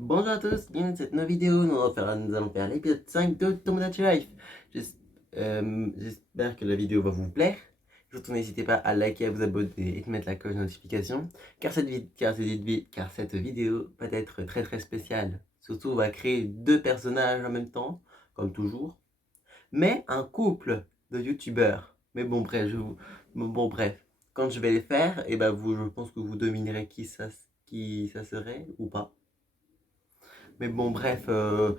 Bonjour à tous, bienvenue dans cette nouvelle vidéo. Nous allons faire l'épisode 5 de Tomodachi Life. J'espère que la vidéo va vous plaire. Surtout n'hésitez pas à liker, à vous abonner et de mettre la cloche de notification. Car cette vidéo va être très spéciale. Surtout on va créer deux personnages en même temps, comme toujours. Mais un couple de youtubeurs. Mais bon bref, quand je vais les faire, et ben je pense que vous devinerez qui ça serait ou pas. Mais bref, je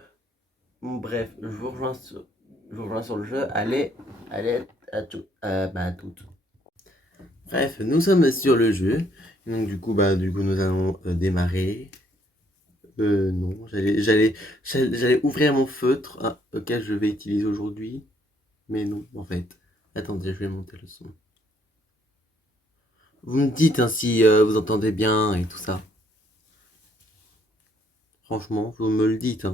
vous rejoins sur le jeu. Allez à toutes. Bref, nous sommes sur le jeu. Donc du coup nous allons démarrer. Non, j'allais ouvrir mon feutre auquel je vais utiliser aujourd'hui. Mais non, en fait. Attendez, je vais monter le son. Vous me dites si vous entendez bien et tout ça. Franchement, vous me le dites.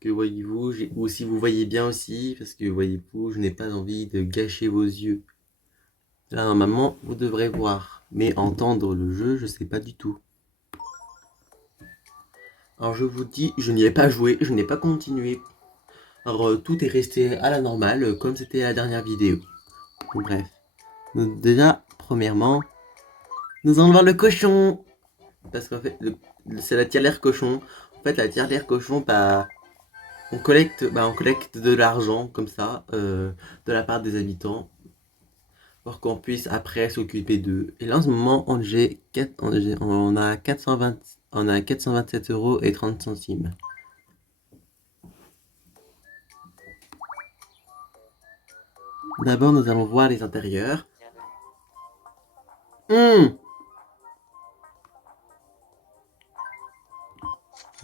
Que voyez-vous, ou si vous voyez bien aussi, parce que voyez-vous, je n'ai pas envie de gâcher vos yeux. Là, normalement, vous devrez voir, mais entendre le jeu, je sais pas du tout. Alors je vous dis, je n'y ai pas joué, je n'ai pas continué. Alors tout est resté à la normale, comme c'était la dernière vidéo. Donc, bref. Donc, déjà, premièrement, nous allons voir le cochon. Parce qu'en fait, c'est la tirelire cochon. En fait, la tirelire cochon, on collecte de l'argent comme ça, de la part des habitants, pour qu'on puisse après s'occuper d'eux. Et là en ce moment on a 427 euros et 30 centimes. D'abord nous allons voir les intérieurs.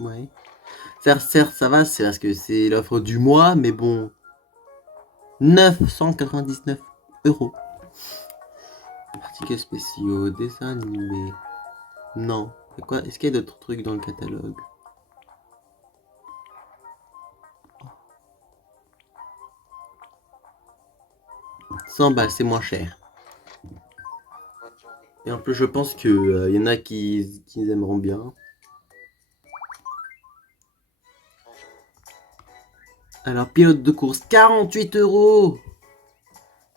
Ouais. Certes, ça va, c'est parce que c'est l'offre du mois, mais bon. 999 euros. Articles spéciaux, dessins animés. Non. Est-ce qu'il y a d'autres trucs dans le catalogue? 100 balles, c'est moins cher. Et en plus, je pense que y en a qui aimeront bien. Alors, pilote de course, 48 euros.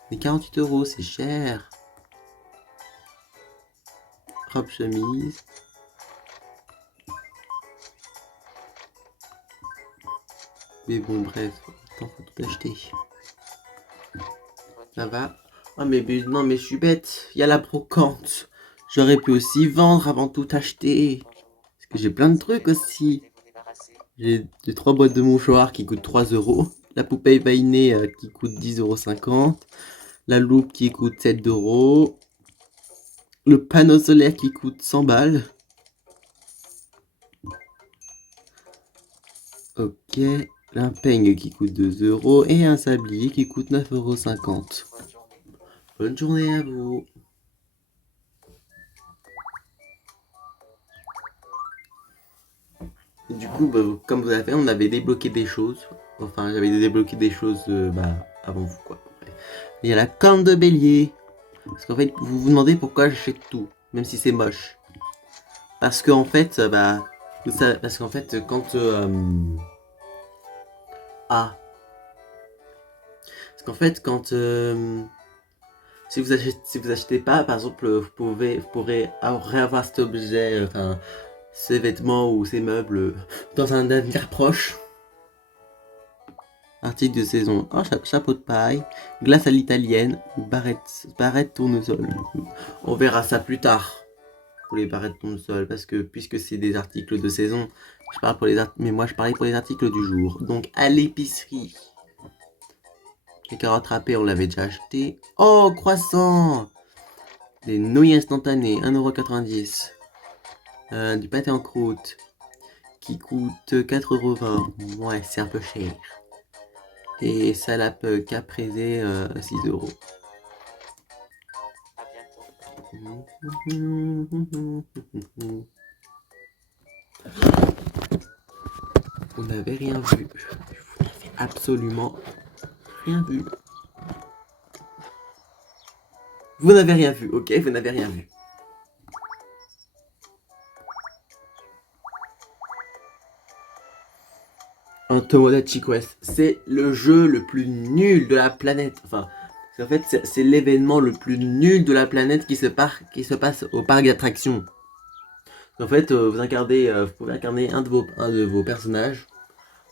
Mais 48 euros, c'est cher. Robe chemise. Mais bon, bref, attends, faut tout acheter. Ça va. Oh, mais non, mais je suis bête. Il y a la brocante. J'aurais pu aussi vendre avant tout acheter. Parce que j'ai plein de trucs aussi. J'ai 3 boîtes de mouchoirs qui coûtent 3 euros. La poupée Bainé qui coûte 10,50 €. La loupe qui coûte 7 euros. Le panneau solaire qui coûte 100 balles. Ok. Un peigne qui coûte 2 euros. Et un sablier qui coûte 9,50 €. Bonne journée à vous. Et du coup, comme vous avez fait, on avait débloqué des choses. Enfin, j'avais débloqué des choses avant vous, quoi. Il y a la corne de bélier. Parce qu'en fait, vous vous demandez pourquoi j'achète tout, même si c'est moche. Parce qu'en fait, parce qu'en fait, quand parce qu'en fait, quand si vous achetez pas, par exemple, vous pourrez réavoir cet objet, enfin, ces vêtements ou ces meubles dans un avenir proche. Article de saison, chapeau de paille, glace à l'italienne, barrette tournesol. On verra ça plus tard pour les barrettes tournesol, parce que puisque c'est des articles de saison, je parle pour mais moi je parlais pour les articles du jour. Donc à l'épicerie. Les carottes râpées, on l'avait déjà acheté. Oh, croissant! Des nouilles instantanées, 1,90 €. Du pâté en croûte, qui coûte 4,20 €. Ouais, c'est un peu cher. Et salade caprese, 6 euros. Vous n'avez rien vu. Vous n'avez absolument rien vu. Vous n'avez rien vu, ok? Vous n'avez rien vu. Un Tomodachi Quest, c'est le jeu le plus nul de la planète. Enfin, en fait, c'est l'événement le plus nul de la planète qui se passe au parc d'attractions. En fait, vous pouvez incarner un de vos personnages.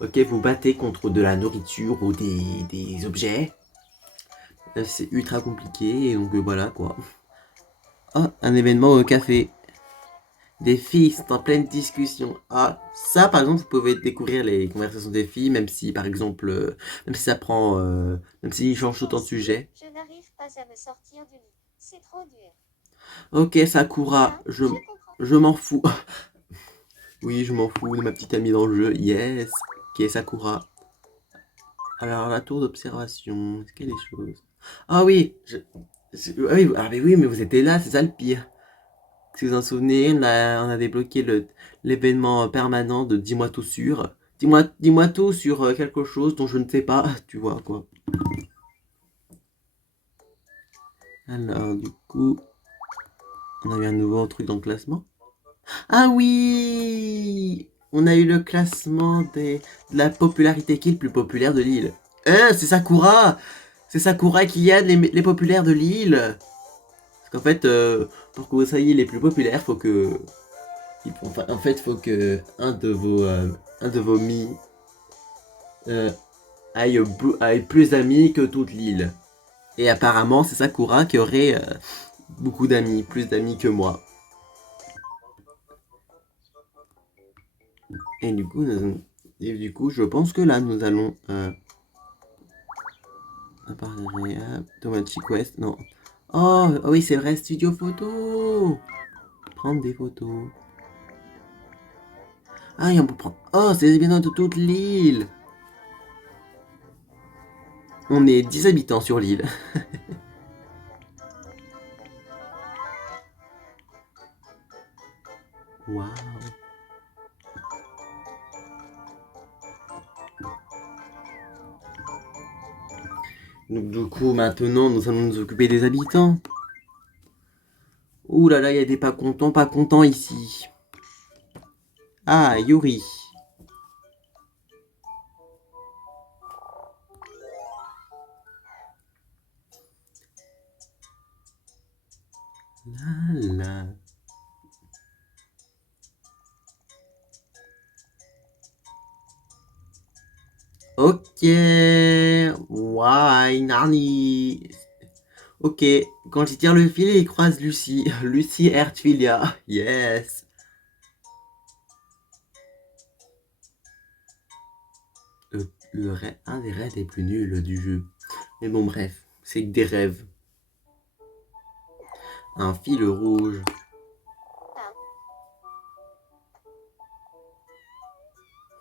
Ok, vous battez contre de la nourriture ou des objets. C'est ultra compliqué, et donc voilà quoi. Ah, un événement au café. Des filles sont en pleine discussion. Ah, ça par exemple, vous pouvez découvrir les conversations des filles, même si par exemple, même si ça prend, même s'ils changent tout le temps de sujet. Je n'arrive pas à me sortir du lit. C'est trop dur. Ok, Sakura, Bien, je comprends. je m'en fous. Oui, je m'en fous de ma petite amie dans le jeu. Yes, qui est Sakura. Alors, la tour d'observation, est-ce qu'il y a des choses? Ah oui, ah oui, ah mais oui, mais vous étiez là, c'est ça le pire. Si vous en souvenez, on a débloqué l'événement permanent de Dis-moi tout sur. Dis-moi tout sur quelque chose dont je ne sais pas, tu vois quoi. Alors, du coup, on a eu un nouveau truc dans le classement. Ah oui! On a eu le classement de la popularité qui est le plus populaire de l'île. C'est Sakura! C'est Sakura qui a les populaires de l'île. Parce qu'en fait, pour que vous soyez les plus populaires, faut que. Enfin, en fait, faut que un de vos mi euh, aille plus d'amis que toute l'île. Et apparemment, c'est Sakura qui aurait beaucoup d'amis, plus d'amis que moi. Et du coup, je pense que là, nous allons apparaître Tomachi Quest. Non. Oh oui, c'est vrai, studio photo. Prendre des photos. Ah, et on peut prendre. Oh, c'est les habitants de toute l'île. On est 10 habitants sur l'île. Waouh. Donc du coup, maintenant, nous allons nous occuper des habitants. Ouh là là, il y a des pas contents ici. Ah, Yuri. Là là. Ok. Why, Nani. Ok. Quand il tire le fil, il croise Lucie. Lucie Ertfilia. Yes. Un des rêves les plus nuls du jeu. Mais bon, bref. C'est que des rêves. Un fil rouge. Ah,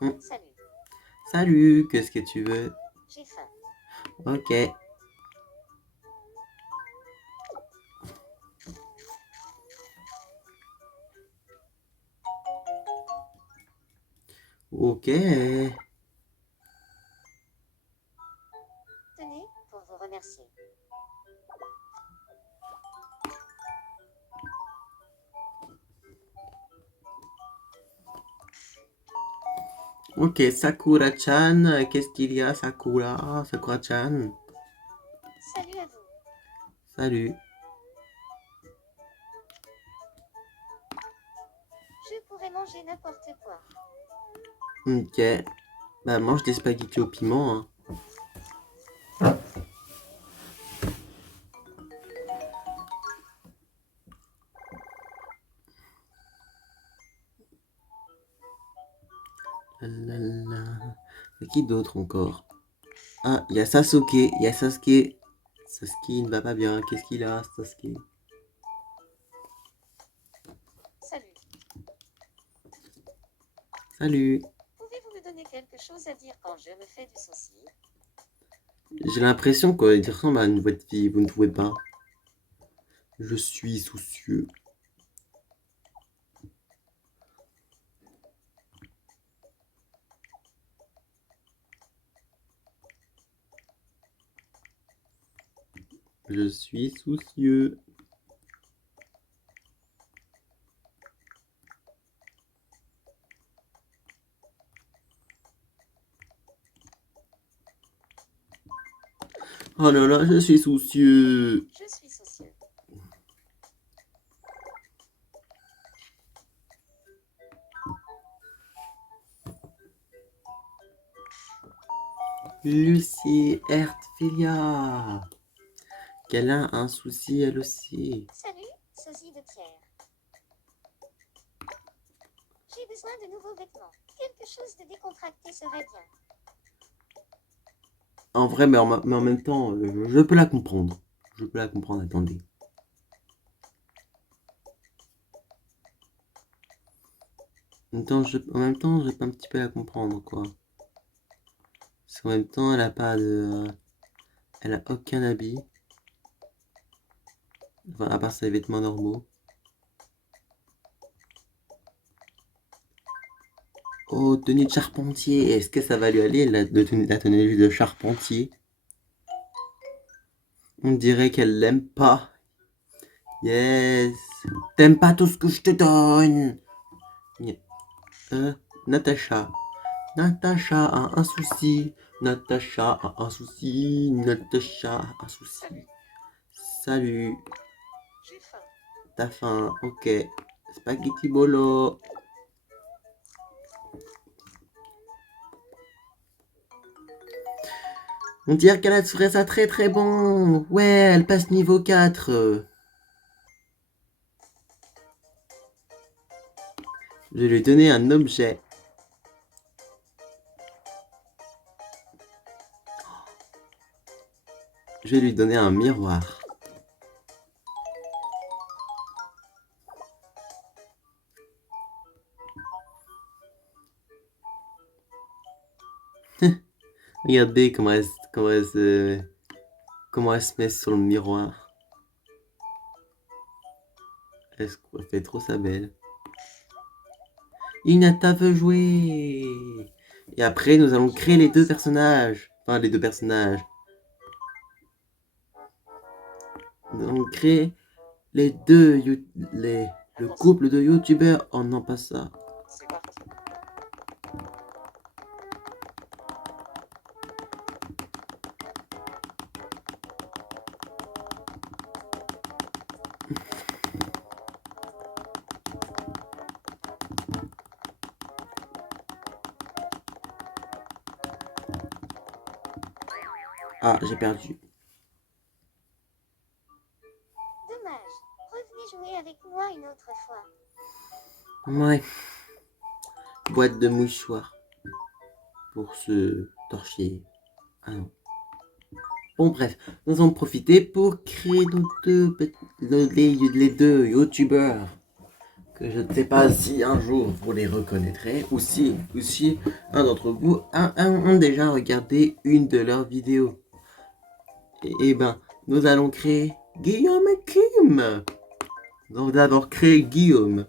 Hmm. salut. Salut, qu'est-ce que tu veux? J'ai faim. Ok. Ok. Tenez, pour vous remercier. Ok, Sakura-chan, qu'est-ce qu'il y a, Sakura? Sakura-chan, Salut à vous. salut. Je pourrais manger n'importe quoi. Ok, bah mange des spaghettis au piment, hein. Lalala. Et qui d'autre encore? Ah, il y a Sasuke, il y a Sasuke. Sasuke ne va pas bien, qu'est-ce qu'il a, Sasuke? Salut. Salut. Pouvez-vous me donner quelque chose à dire quand je me fais du sourcil? J'ai l'impression qu'il ressemble à une voix de fille, vous ne trouvez pas? Je suis soucieux. Je suis soucieux. Oh là là, je suis soucieux. Je suis soucieux. Lucie Hertfilia. Qu'elle a un souci elle aussi. Salut, sosie de Pierre. J'ai besoin de nouveaux vêtements. Quelque chose de décontracté serait bien. En vrai, mais en même temps, je peux la comprendre. Je peux la comprendre, attendez. En même temps, je peux un petit peu la comprendre, quoi. Parce qu'en même temps, elle a pas de... Elle a aucun habit. Enfin, à part ses vêtements normaux. Oh, tenue de charpentier. Est-ce que ça va lui aller, la tenue de charpentier? On dirait qu'elle l'aime pas. Yes. T'aimes pas tout ce que je te donne. Natacha. Natacha a un souci. Natacha a un souci. Natacha a un souci. Salut. J'ai faim. T'as faim. Ok. Spaghetti bolo. On dirait qu'elle a trouvé ça très très bon. Ouais, elle passe niveau 4. Je vais lui donner un objet. Je vais lui donner un miroir. Regardez comment elle se met sur le miroir. Elle fait trop sa belle. Inata veut jouer. Et après, nous allons créer les deux personnages. Enfin, les deux personnages. Nous allons créer les deux, le couple de youtubeurs. Oh non, pas ça. C'est parti. Ah, j'ai perdu. Dommage. Revenez jouer avec moi une autre fois. Ouais. Boîte de mouchoirs. Pour se torcher. Ah non. Bon, bref. Nous allons profiter pour créer les deux youtubeurs. Que je ne sais pas si un jour vous les reconnaîtrez. Ou si un d'entre vous a déjà regardé une de leurs vidéos. Et ben, nous allons créer Guillaume et Kim. Nous allons d'abord créer Guillaume.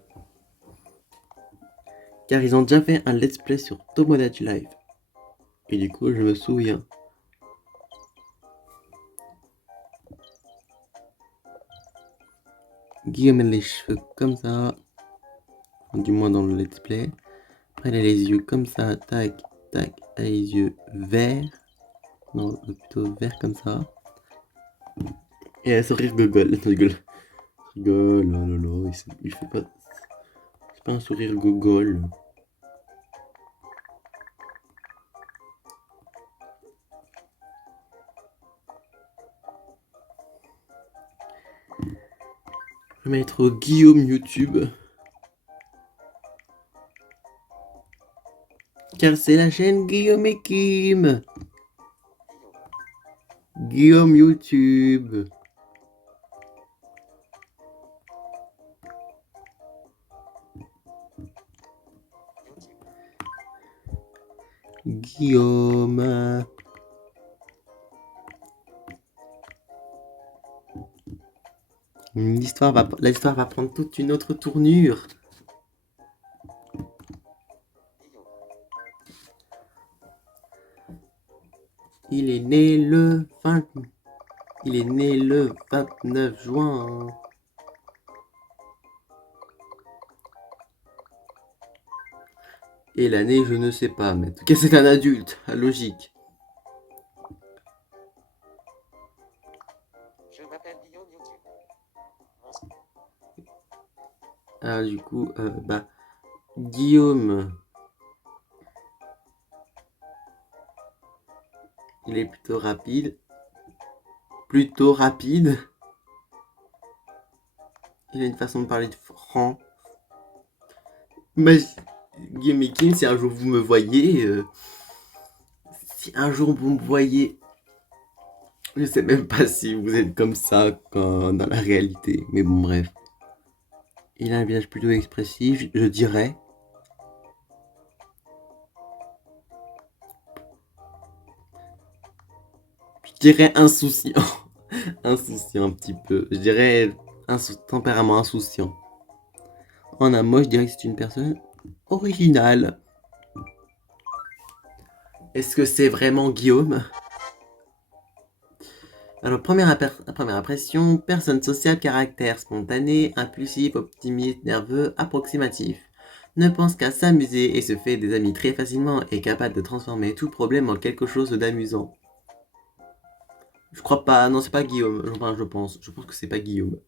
Car ils ont déjà fait un let's play sur Tomodachi Live. Et du coup, je me souviens. Guillaume a les cheveux comme ça. Du moins dans le let's play. Après, elle a les yeux comme ça. Tac, tac. Elle a les yeux verts. Non, plutôt vert comme ça. Et elle sourire gogol. Rigole. Rigole, oh là là. Il fait pas. C'est pas un sourire gogol. Je vais mettre Guillaume YouTube. Car c'est la chaîne Guillaume et Kim. Guillaume YouTube. Guillaume. L'histoire va prendre toute une autre tournure. Il est né le 29 juin. Et l'année, je ne sais pas, mais en tout cas, c'est un adulte, à logique. Ah, du coup, Guillaume, il est plutôt rapide. Plutôt rapide. Il a une façon de parler de franc. Mais Guillaume et Kim, si un jour vous me voyez, si un jour vous me voyez, je sais même pas si vous êtes comme ça dans la réalité. Mais bon, bref. Il a un visage plutôt expressif, je dirais. Je dirais insouciant. Insouciant un petit peu. Je dirais tempérament insouciant. En un mot, je dirais que c'est une personne originale. Est-ce que c'est vraiment Guillaume? Alors, première impression, personne sociable, caractère spontané, impulsif, optimiste, nerveux, approximatif. Ne pense qu'à s'amuser et se fait des amis très facilement et capable de transformer tout problème en quelque chose d'amusant. Je crois pas, non c'est pas Guillaume, je pense que c'est pas Guillaume.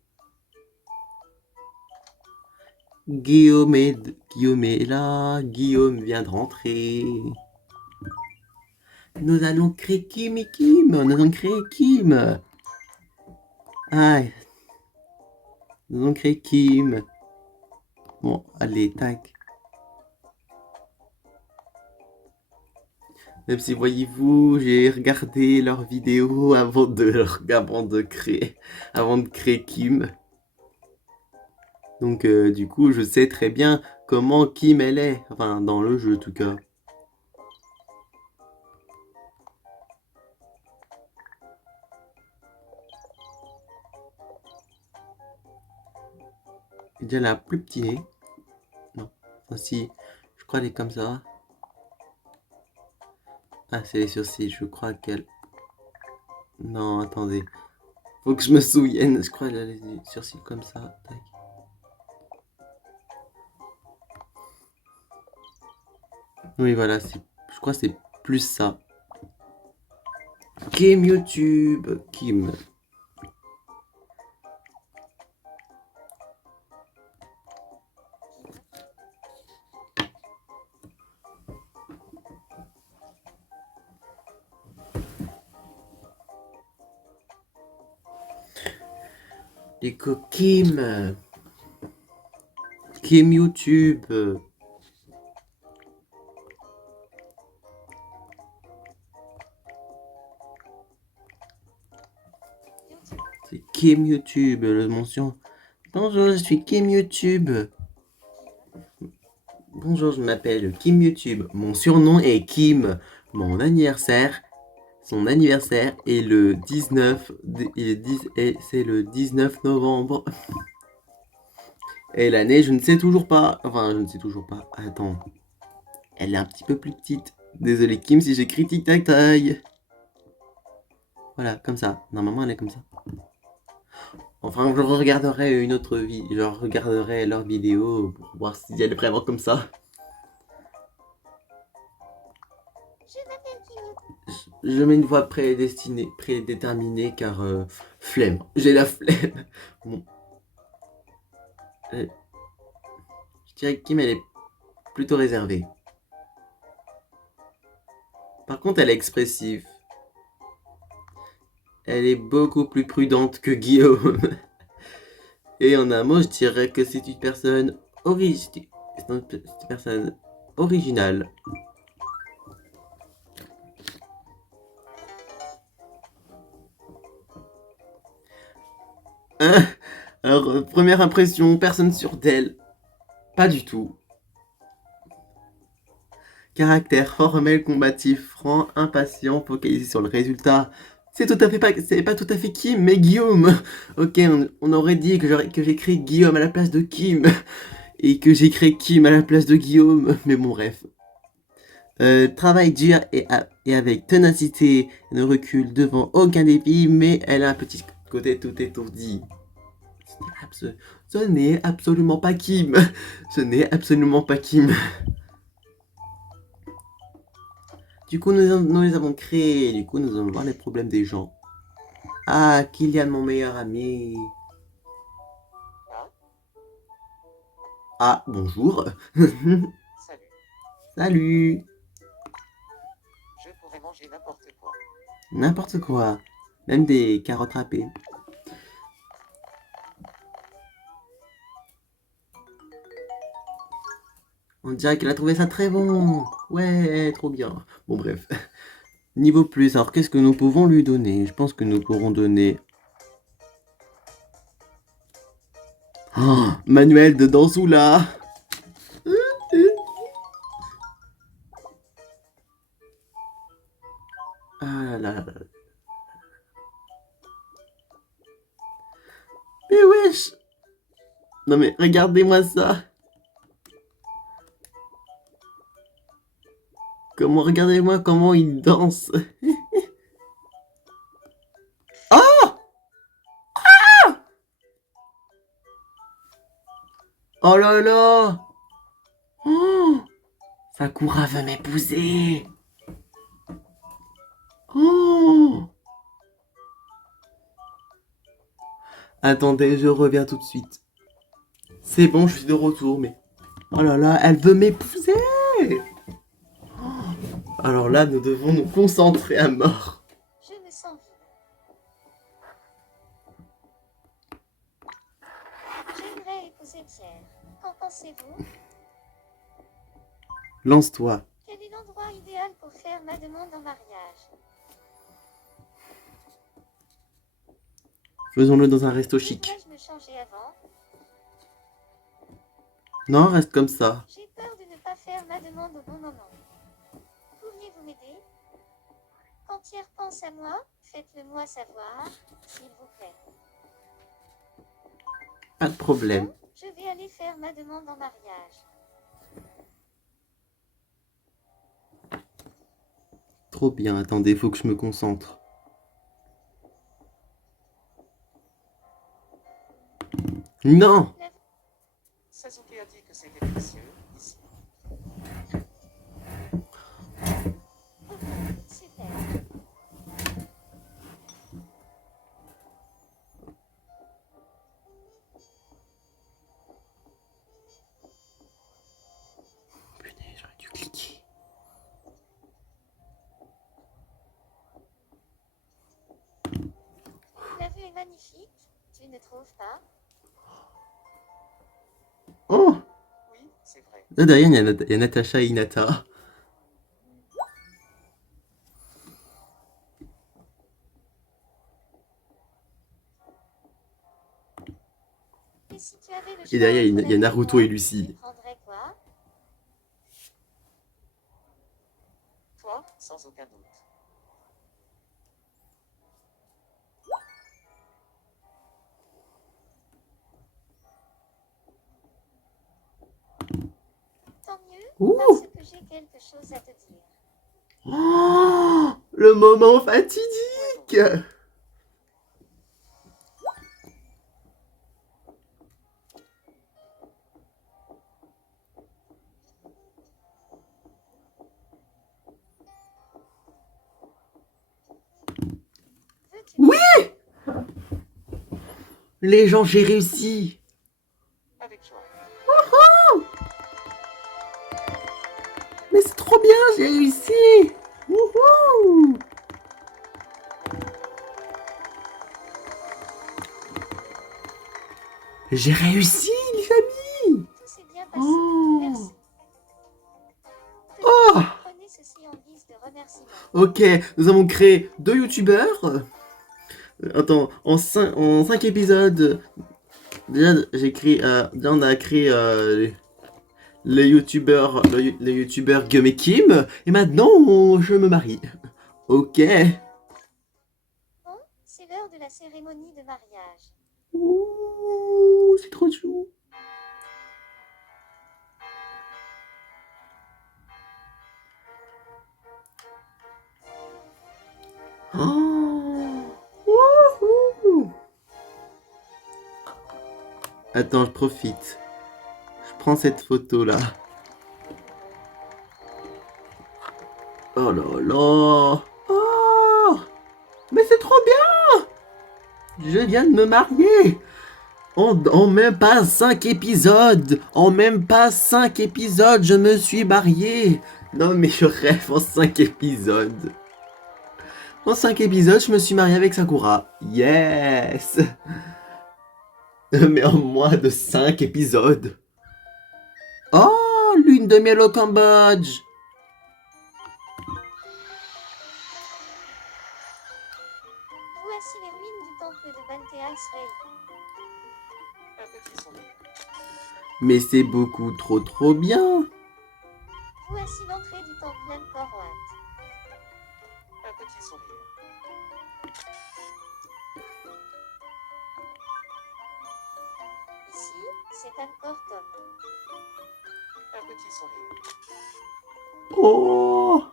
Guillaume est là, Guillaume vient de rentrer. Nous allons créer Kim et Kim, nous allons créer Kim. Aïe, nous allons créer Kim. Bon, allez, tac. Même si voyez-vous, j'ai regardé leurs vidéos avant de créer Kim. Donc du coup, je sais très bien comment Kim elle est. Enfin, dans le jeu en tout cas. Déjà la plus petit nez. Non. Enfin, si, je crois qu'elle est comme ça. Ah, c'est les sourcils, je crois qu'elle... Non, attendez. Faut que je me souvienne. Je crois qu'elle a les sourcils comme ça. Tac. Oui, voilà, je crois que c'est plus ça. Kim YouTube. Kim. Déco Kim. Kim YouTube. C'est Kim YouTube, le mention. Bonjour, je suis Kim YouTube. Bonjour, je m'appelle Kim YouTube. Mon surnom est Kim. Mon anniversaire, son anniversaire est le 19, et c'est le 19 novembre. Et l'année, je ne sais toujours pas. Enfin, je ne sais toujours pas. Attends. Elle est un petit peu plus petite. Désolé Kim si j'ai critique ta taille. Voilà, comme ça. Normalement, elle est comme ça. Enfin, je regarderai une autre vie. Je regarderai leur vidéo pour voir si elle est vraiment comme ça. Je m'appelle Kim. Je mets une voix prédéterminée car flemme. J'ai la flemme. Bon. Je dirais que Kim, elle est plutôt réservée. Par contre, elle est expressive. Elle est beaucoup plus prudente que Guillaume. Et en un mot, je dirais que c'est une personne originale. Alors, première impression, personne sûre d'elle. Pas du tout. Caractère formel, combatif, franc, impatient, focalisé sur le résultat. C'est pas tout à fait Kim, mais Guillaume. Ok, on aurait dit que j'ai créé Guillaume à la place de Kim. Et que j'ai créé Kim à la place de Guillaume. Mais bon, bref. Travail dur et avec ténacité, ne recule devant aucun défi, mais elle a un petit côté tout étourdi. Ce n'est absolument pas Kim. Ce n'est absolument pas Kim. Du coup, nous les avons créés. Du coup, nous allons voir les problèmes des gens. Ah, Kylian, mon meilleur ami. Ah, bonjour. Salut. Salut. Je pourrais manger n'importe quoi. N'importe quoi. Même des carottes râpées. On dirait qu'elle a trouvé ça très bon. Ouais, trop bien. Bon, bref. Niveau plus, alors qu'est-ce que nous pouvons lui donner? Je pense que nous pourrons donner... Oh, manuel de Dansoula. Ah là là. Mais wesh. Non mais regardez-moi ça. Regardez-moi comment il danse. Oh! Oh là là! Oh! Sakura veut m'épouser! Oh! Attendez, je reviens tout de suite. C'est bon, je suis de retour, mais... Oh là là, elle veut m'épouser! Alors là, nous devons nous concentrer à mort. Je me sens vide. J'aimerais épouser Pierre. Qu'en pensez-vous? Lance-toi. Quel est l'endroit idéal pour faire ma demande en mariage? Faisons-le dans un resto chic. Devrais-je me changer avant? Non, reste comme ça. J'ai peur de ne pas faire ma demande au bon moment. Pourriez-vous m'aider? Quand Pierre pense à moi, faites-le moi savoir, s'il vous plaît. Pas de problème. Bon, je vais aller faire ma demande en mariage. Trop bien, attendez, faut que je me concentre. Non! Sasuke a dit que c'était délicieux ici. Super. Putain, j'aurais dû cliquer. La vue est magnifique, tu ne trouves pas? Oh! Oui, c'est vrai. Là, derrière, il y a Natacha et Hinata. Et si tu avais le Et choix derrière, entre il y a la Naruto vie et moi, Lucy. tu prendrais quoi? Toi, sans aucun doute. Tant mieux, Ouh! parce que j'ai quelque chose à te dire. Oh! Le moment fatidique! Veux-tu Oui! Les gens, j'ai réussi! Avec joie. Mais c'est trop bien, j'ai réussi! Wouhou! J'ai réussi, les amis! tout s'est bien passé? Oh! Merci. Oh! Prenez ceci en guise de remerciement. Ok, nous avons créé 2 youtubeurs. Attends, en 5 épisodes, déjà, déjà on a créé le youtubeur Guillaume et Kim. Et maintenant, je me marie. Ok. Bon, c'est l'heure de la cérémonie de mariage. Ouh, c'est trop chou. Oh. Wouhou. Attends, je profite. Je prends cette photo là. Oh là là. Oh. Mais c'est trop bien. Je viens de me marier. En même pas 5 épisodes, je me suis marié. Non mais je rêve en 5 épisodes. En 5 épisodes, je me suis marié avec Sakura. Yes. Mais en moins de 5 épisodes. Oh, lune de miel au Cambodge. Voici les ruines du temple de Bantea Srei. Un petit sourire. Mais c'est beaucoup trop bien. Voici l'entrée du temple Angkor Wat. Un petit sourire. Ici, c'est Angkor Thom. Un petit sourire. Oh.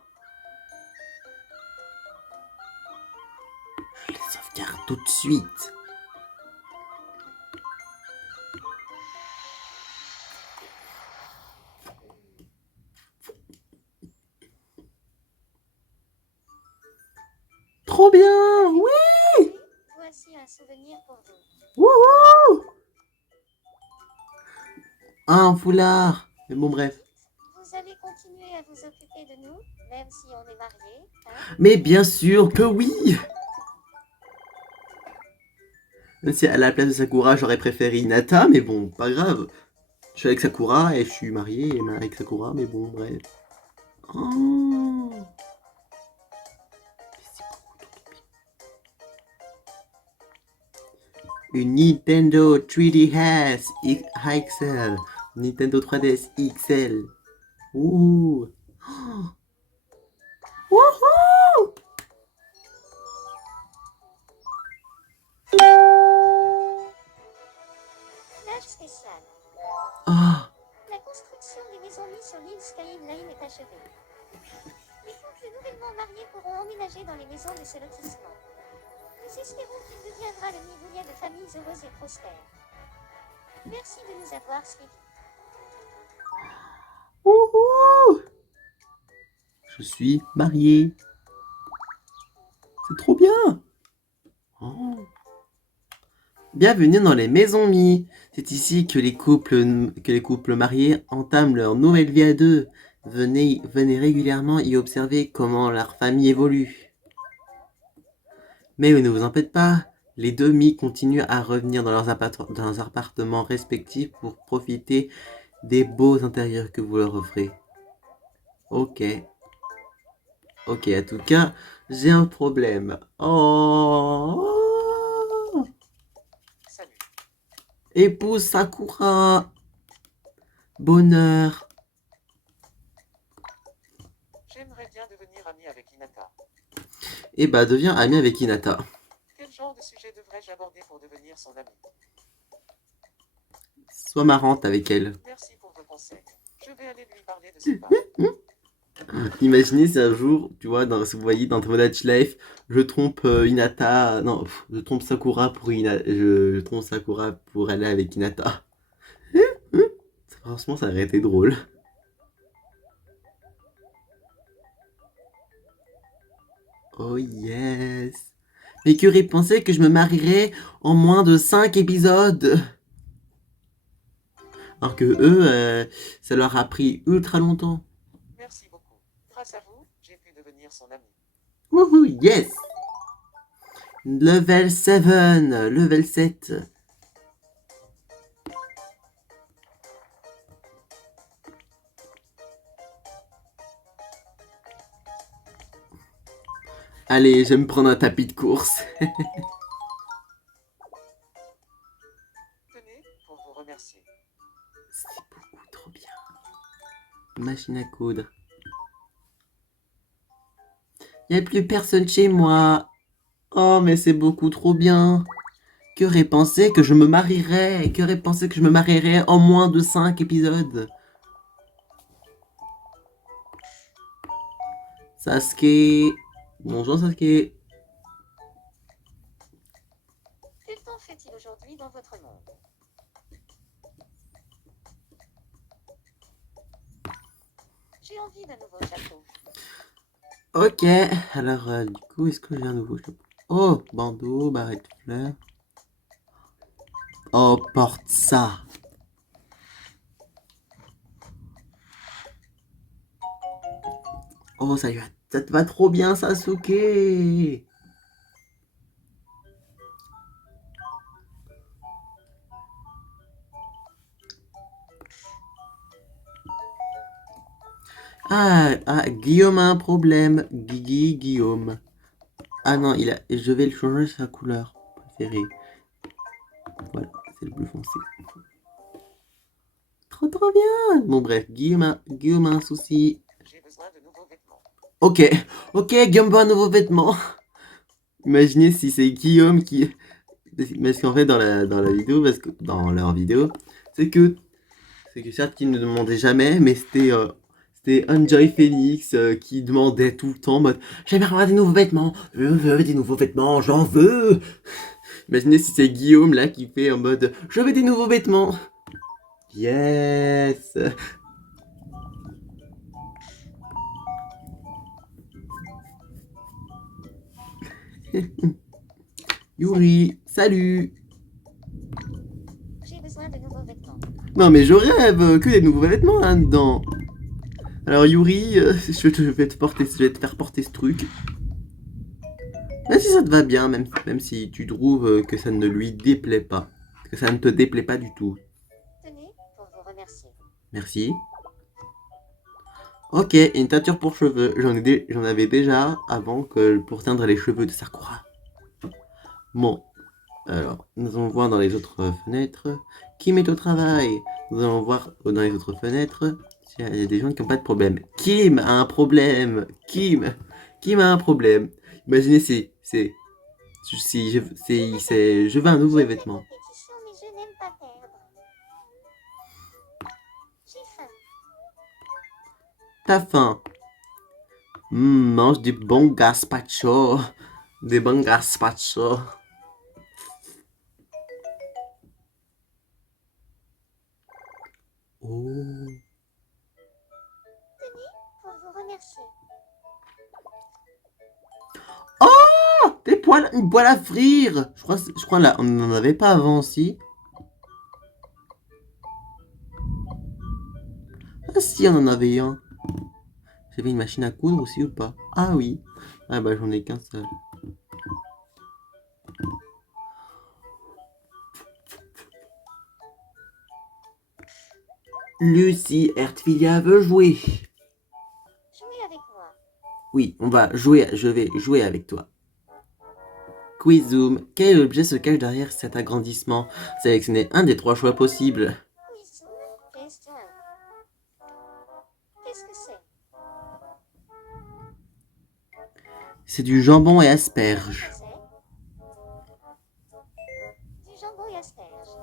Je les sauvegarde tout de suite. Trop bien. Oui. Voici un souvenir pour vous. Wouhou. Un foulard. Mais bon bref. Vous allez continuer à vous occuper de nous, même si on est mariés, hein? Mais bien sûr que oui. Même si à la place de Sakura, j'aurais préféré Hinata, mais bon, pas grave. Je suis avec Sakura et je suis marié avec Sakura, mais bon, bref. Oh. Une Nintendo 3DS XL. Nintendo 3DS XL. Ouh. Oh. Wouhou. Plage spéciale. Ah. La construction des maisons mises sur l'île Skyline est achevée. Les couples nouvellement mariés pourront emménager dans les maisons de ce lotissement. Nous espérons qu'il deviendra le nid de familles heureuses et prospères. Merci de nous avoir suivis. Wouhou. Je suis marié. C'est trop bien. Oh. Bienvenue dans les maisons Mi. C'est ici que les couples mariés entament leur nouvelle vie à deux. Venez régulièrement y observer comment leur famille évolue. Mais ne vous en faites pas, les deux Mi continuent à revenir dans leurs appartements respectifs pour profiter des beaux intérieurs que vous leur offrez. Ok, en tout cas, j'ai un problème. Oh. Salut. Épouse Sakura. Bonheur. J'aimerais bien devenir ami avec Hinata. Et bah, deviens ami avec Hinata. Quel genre de sujet devrais-je aborder pour devenir son ami? Sois marrante avec elle. Merci pour vos conseils. Je vais aller lui parler de ses parents. Imaginez si un jour, tu vois, vous voyez dans Tomodachi Life, je trompe Hinata. Non, je trompe Sakura pour Hinata. Je trompe Sakura pour aller avec Hinata. Franchement, ça aurait été drôle. Oh yes. Mais qui aurait pensé que je me marierais en moins de 5 épisodes? Alors que eux, ça leur a pris ultra longtemps. Merci beaucoup. Grâce à vous, j'ai pu devenir son ami. Wouhou, yes. Level 7, level 7. Allez, je vais me prendre un tapis de course. Tenez, pour vous remercier. C'est beaucoup trop bien. Machine à coudre. Il n'y a plus personne chez moi. Oh, mais c'est beaucoup trop bien. Qui aurait pensé que je me marierais? Qui aurait pensé que je me marierais en moins de 5 épisodes? Sasuke. Bonjour Sasuke. Quel temps fait-il aujourd'hui dans votre monde? J'ai envie d'un nouveau chapeau. Ok, alors du coup, est-ce que j'ai un nouveau chapeau? Oh, bandeau, barrette fleurs. Oh, porte ça. Oh, ça te va trop bien, Sasuke. Guillaume a un problème. Guillaume. Ah non, je vais le changer sa couleur préférée. Voilà, c'est le bleu foncé. Trop bien. Bon bref, Guillaume a un souci. J'ai besoin de nouveaux vêtements. Ok, Guillaume veut un nouveau vêtement. Imaginez si c'est Guillaume qui... Parce qu'en fait, dans la vidéo, dans leur vidéo, c'est que certes, qui ne demandait jamais, mais c'était Enjoy Phoenix qui demandait tout le temps en mode j'aimerais avoir des nouveaux vêtements, je veux des nouveaux vêtements, j'en veux. Imaginez si c'est Guillaume là qui fait en mode je veux des nouveaux vêtements. Yes. Yuri, salut. J'ai besoin de nouveaux vêtements. Non mais je rêve que des nouveaux vêtements là-dedans. Alors Yuri, je vais te faire porter ce truc. Même si ça te va bien, même si tu trouves que ça ne lui déplaît pas. Que ça ne te déplaît pas du tout. Tenez, pour vous remercier. Merci. Ok, une teinture pour cheveux. J'en avais déjà avant que pour teindre les cheveux de Sakura. Bon, alors, nous allons voir dans les autres fenêtres. Kim est au travail. Nous allons voir dans les autres fenêtres s'il y a des gens qui n'ont pas de problème. Kim a un problème. Kim a un problème. Imaginez je veux un nouveau vêtement. Compétition, mais je n'aime pas perdre. J'ai faim. T'as faim. Mange du bon gazpacho. Des bons gazpacho. Oh. Tenez, pour vous remercier. Une poêle à frire. Je crois là, on n'en avait pas avant aussi. Ah si, on en avait un. J'avais une machine à coudre aussi ou pas? Ah oui. Ah bah j'en ai qu'un seul. Lucie Ertfilia veut jouer. Jouez avec moi. Oui, je vais jouer avec toi. Quizoom, quel objet se cache derrière cet agrandissement? Sélectionnez un des 3 choix possibles. Quizoom, question 1. Qu'est-ce que c'est? C'est du jambon et asperges. C'est du jambon et asperges.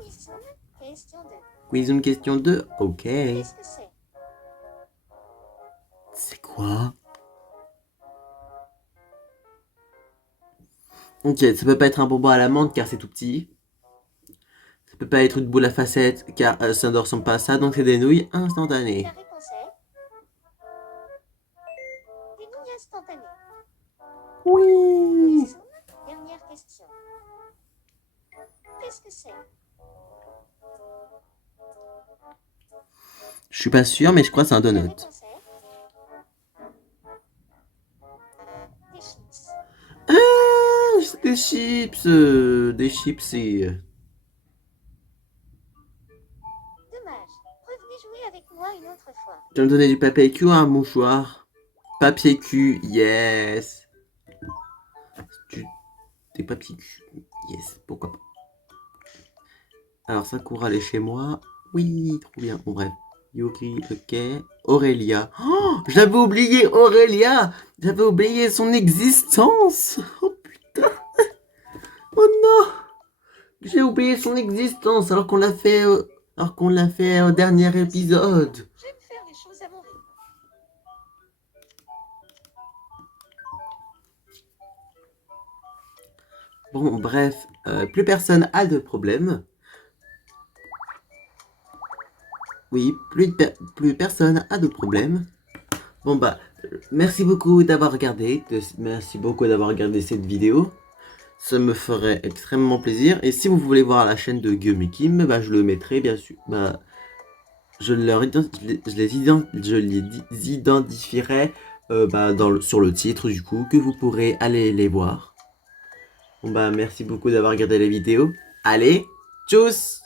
Quizoom, question 2. Quizoom question 2, ok. Qu'est-ce que c'est? C'est quoi? Ok, ça peut pas être un bonbon à l'amande car c'est tout petit. Ça peut pas être une boule à facettes car ça ne ressemble pas à ça, donc c'est des nouilles instantanées. La réponse est des nouilles instantanées. Oui. Quizoom, dernière question. Qu'est-ce que c'est? Je suis pas sûr, mais je crois que c'est un La donut. réponse est des chips. Ah, c'est des chips. Des chips et... Dommage. Revenez jouer avec moi une autre fois. Tu vas me donner du papier cul ou un mouchoir? Papier cul, yes. Des papiers cul, yes, pourquoi pas. Alors Sakura, elle est chez moi. Oui, trop bien. Bon bref. Yuri, ok. Aurélia. Oh, j'avais oublié Aurélia. J'avais oublié son existence. Oh putain. Oh non. J'ai oublié son existence alors qu'on l'a fait, au dernier épisode. J'aime faire les choses à mon rythme. Bon, bref, plus personne a de problème. Oui, plus personne a de problème. Bon bah, merci beaucoup d'avoir regardé. Merci beaucoup d'avoir regardé cette vidéo. Ça me ferait extrêmement plaisir. Et si vous voulez voir la chaîne de Guillaume et Kim, bah, je le mettrai bien sûr. Bah, je les identifierai bah, sur le titre du coup, que vous pourrez aller les voir. Bon bah merci beaucoup d'avoir regardé la vidéo. Allez, tchuss!